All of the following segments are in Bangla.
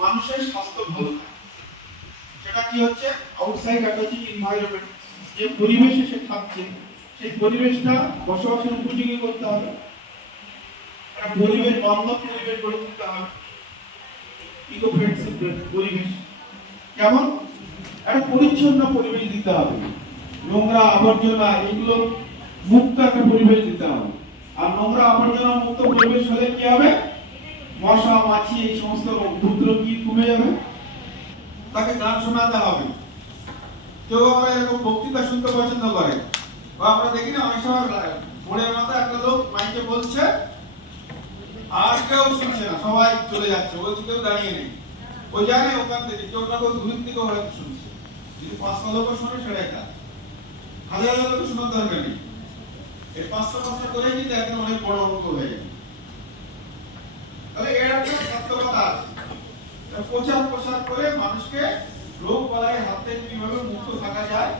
মানুষের স্বাস্থ্য ভালো থাকে। সেটা কি হচ্ছে আউটসাইড অ্যাটাচিং এনভায়রনমেন্ট, যে পরিবেশে সে থাকছে সেই পরিবেশটা বসবাসের উপযোগী করতে হবে, একটা পরিবেশ বান্ধব পরিবেশ গড়ে তুলতে হবে, ইকো ফ্রেন্ডলি পরিবেশ। যেমন একটা পরিচ্ছন্ন পরিবেশ দিতে হবে, নোংরা আবর্জনা এগুলো মুক্ত একটা পরিবেশ দিতে হবে। আর নোংরা আবর্জনা মুক্ত পরিবেশ হলে কি হবে, মশা মাছি এই সমস্ত উপদ্রব কি কমে যাবে। তাকে গান শোনাতে হবে। কেউ আমরা এরকম বক্তৃতা শুনতে পছন্দ করে, বা আমরা দেখি না অনেক সময় বোর্ডের মাথায় একটা লোক মাইকে বলছে আর কেউ শুনছে না, সবাই চলে যাচ্ছে, বলছে কেউ দাঁড়িয়ে নেই। ওই জানে ওখান থেকে কেউ না কেউ দূরের থেকে হয়তো শুনছে। যদি 5টা লোক শুনে সেটাই কাজ, হাজার হাজার লোক শোনার দরকার নেই। এই 5টা করে কিন্তু একদম অনেক বড় অঙ্ক হয়ে যায়। তাহলে এর একটা সত্যতা আছে, প্রচার করে মানুষকে রোগ বালাইয়ের হাত থেকে কিভাবে মুক্ত থাকা যায়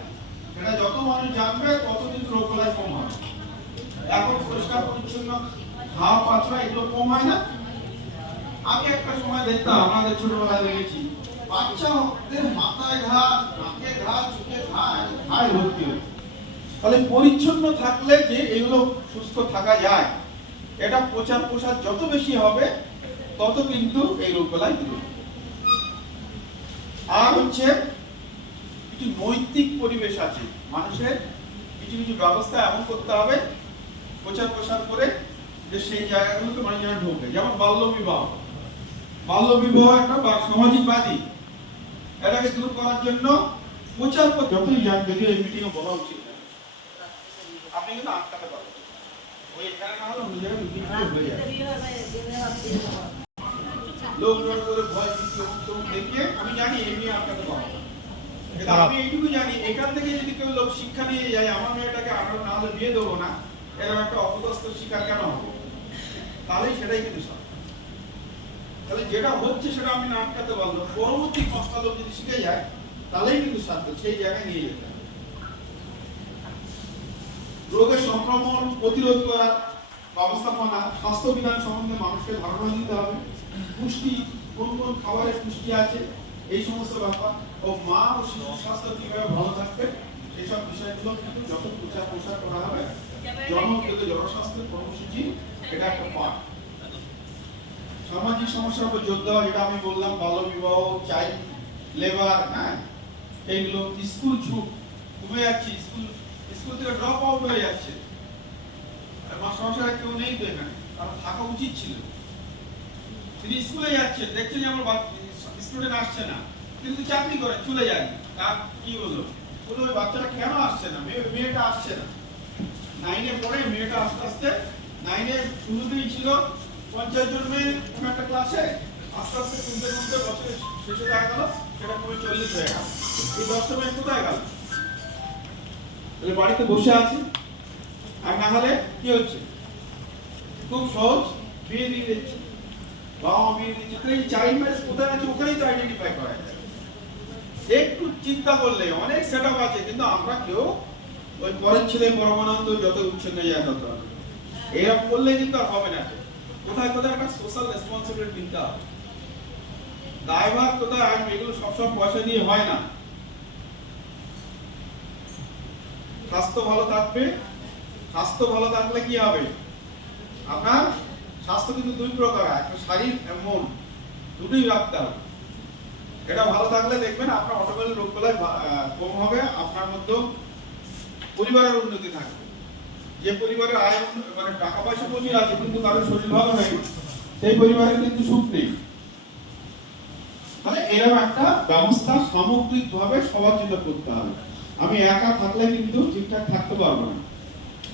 সেটা যত মানুষ জানবে ততদিন রোগ বালাই কম হবে। এখন পরিষ্কার পরিচ্ছন্ন খাওয়া পাচড়া এগুলো কম হয় না। আমি একটা সময় দেখতাম, আমাদের ছোটবেলায় দেখেছি বাচ্চাদের মাথায় ঘা, নাকে ঘা, চোখে ঘা, ঘায়ে ভর্তি হচ্ছে। তাহলে পরিচ্ছন্ন থাকলে যে এগুলো সুস্থ থাকা যায়, এটা প্রচার যত বেশি হবে তত কিন্তু এই রোগ বালাই দূর হবে। আর হচ্ছে কিছু নৈতিক পরিবেশ আছে, মানুষের কিছু কিছু ব্যবস্থা এমন করতে হবে প্রচার করে যে সেই জায়গাগুলোতে মানুষ যেন ঢোকে। যেমন বাল্যবিবাহ একটা সামাজিক ব্যাধি, এটাকে দূর করার জন্য প্রচার যতই যান, যদিও এই মিটিংয়ে বলা উচিত না, আপনি কিন্তু আটকাতে পারবেন। ওই এখানে না হলে অন্য জায়গায় মিটিং হয়ে যায়, লোকজন করে ভয় দেখিয়ে আমি জানি এই নিয়ে আটকাতে পারবো। কিন্তু আমি এইটুকু জানি, এখান থেকে যদি কেউ লোক শিক্ষা নিয়ে যায় আমার মেয়েটাকে আমরা না হলে বিয়ে দেবো না, এরকম একটা অপদস্থ শিকার কেন হবে, তাহলেই সেটাই কিন্তু সব। তাহলে যেটা হচ্ছে সেটা আমি না আটকাতে পারলো, পরবর্তী 5টা লোক যদি শিখে যায় তাহলেই কিন্তু সাধ্য সেই জায়গায় নিয়ে যেতে হবে। রোগের সংক্রমণ প্রতিরোধ করার ব্যবস্থাপনা, স্বাস্থ্য বিধান সম্বন্ধে মানুষকে ধারণা দিতে হবে, পুষ্টি কোন কোন খাবারে পুষ্টি আছে এই সমস্ত ব্যাপার, ও মা ও শিশুর স্বাস্থ্য কিভাবে ভালো থাকবে এইসব বিষয়গুলো কিন্তু যত প্রচার করা হবে। জনস্বাস্থ্য কর্মসূচি এটা একটা পার্ট। সামাজিক সমস্যার উপর জোর দেওয়া, যেটা আমি বললাম, বাল্যবিবাহ, চাইল্ড লেবার, হ্যাঁ এইগুলো, স্কুল ছুট কমে যাচ্ছে, স্কুল থেকে ড্রপ আউট হয়ে যাচ্ছে, মাস্টারমশাইরা কেউ নেই তো এখানে, কারণ থাকা উচিত ছিল। তিনি স্কুলে যাচ্ছেন, দেখছেন যে আমার স্টুডেন্ট আসছে না, কিন্তু চাকরি করে চলে যায়, তার কি হলো, ওই বাচ্চাটা কেন আসছে না, মেয়েটা আসছে না। 9-এ পড়ে মেয়েটা আস্তে আস্তে, 9-এ শুরুতেই ছিল 50 জন মেয়ে কোন একটা ক্লাসে, আস্তে আস্তে কমতে বছরের শেষে দেখা গেল সেটা কমে 40 হয়ে গেল। এই 10টা মেয়ে কোথায় গেল? তাহলে বাড়িতে বসে আছে। আর না হলে কি হচ্ছে, খুব সহজ বিয়ে দিয়ে দিচ্ছে, বাবা মা বিয়ে দিচ্ছে। তাহলে এই চাইল্ড ম্যারেজ কোথায় আছে, ওখানেই তো আইডেন্টিফাই করা যায়। একটু চিন্তা করলে অনেক সেট আপ আছে, কিন্তু আমরা কেউ ওই পরের ছেলে পরমানন্দ যত উচ্ছন্নে যায় তত এরকম করলে কিন্তু আর হবে না। কোথায় একটা সোশ্যাল রেসপন্সিবিলিটি নিতে হবে, দায়ভার কোথায় আসবে, এগুলো সবসময় পয়সা দিয়ে হয় না। স্বাস্থ্য ভালো থাকবে, স্বাস্থ্য ভালো থাকলে কি হবে, আপনার স্বাস্থ্য কিন্তু 2 প্রকার, একটা শারীরিক এবং মন, দুটোই রাখতে হবে। এটা ভালো থাকলে দেখবেন আপনার অটোমেটিক রোগ বালাই কম হবে, আপনার মধ্যে পরিবারের উন্নতি থাকবে। যে পরিবারের আয় মানে টাকা পয়সা প্রচুর আছে কিন্তু কারোর শরীর ভালো নেই, সেই পরিবারে কিন্তু সুখ নেই। মানে এরকম একটা ব্যবস্থা সামগ্রিকভাবে সবার জন্য করতে হবে। আমি একা থাকলে কিন্তু ঠিকঠাক থাকতে পারবো না,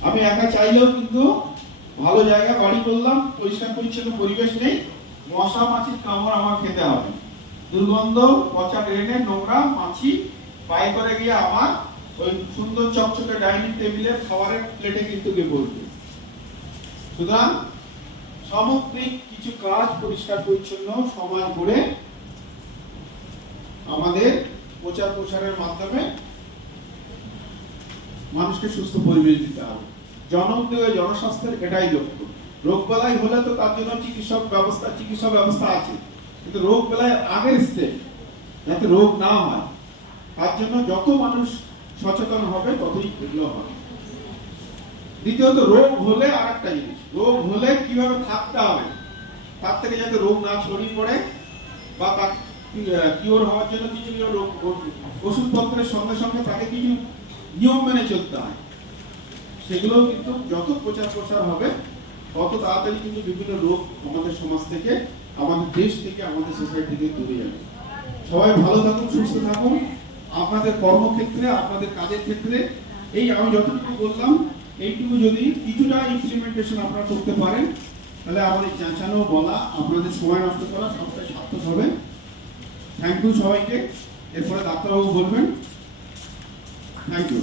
আমি একা চাইলেও কিন্তু ভালো জায়গা বাড়ি করলাম, পরিষ্কার পরিচ্ছন্ন পরিবেশ নেই, মশা মাছির কামড় আমার খেতে হবে, দুর্গন্ধ, পচা ড্রেনে নোংরা মাছি পায়ে করে গিয়ে আমার ওই সুন্দর চকচকে ডাইনিং টেবিলের খাবারের প্লেটে কিন্তু গিয়ে পড়বে। সুতরাং সামগ্রিক কিছু কাজ পরিষ্কার পরিচ্ছন্ন সমাজ গড়ে আমাদের প্রচারের মাধ্যমে মানুষকে সুস্থ পরিবেশ দিতে হবে। জনউদ্যোগে জনস্বাস্থ্যের এটাই লক্ষ্য। রোগ বালাই হলে তো তার জন্য চিকিৎসা ব্যবস্থা আছে, কিন্তু রোগ বেলায় আগের স্টেপ, যাতে রোগ না হয় তার জন্য যত মানুষ সচেতন হবে ততই এগুলো হবে। দ্বিতীয়ত রোগ হলে আর একটা জিনিস, রোগ হলে কিভাবে থাকতে হবে, তার থেকে যাতে রোগ না ছড়িয়ে পড়ে বা তার কিওর হওয়ার জন্য কিছু ওষুধপত্রের সঙ্গে সঙ্গে তাকে কিছু নিয়ম মেনে চলতে হয়। সেগুলো কিন্তু যত প্রচার প্রসার হবে তত তাড়াতাড়ি কিন্তু বিভিন্ন রোগ আমাদের সমাজ থেকে, আমাদের দেশ থেকে, আমাদের সোসাইটি থেকে দূরে যাবে। সবাই ভালো থাকুন, সুস্থ থাকুন। আপনাদের কর্মক্ষেত্রে, আপনাদের কাজের ক্ষেত্রে এই আমি যতটুকু বললাম এইটুকু যদি কিছুটা ইমপ্লিমেন্টেশন আপনারা করতে পারেন, তাহলে আমাদের চেঁচানো, বলা, আপনাদের সময় নষ্ট করা সবটাই সার্থক হবে। থ্যাংক ইউ সবাইকে। এরপরে ডাক্তারবাবু বলবেন। Thank you.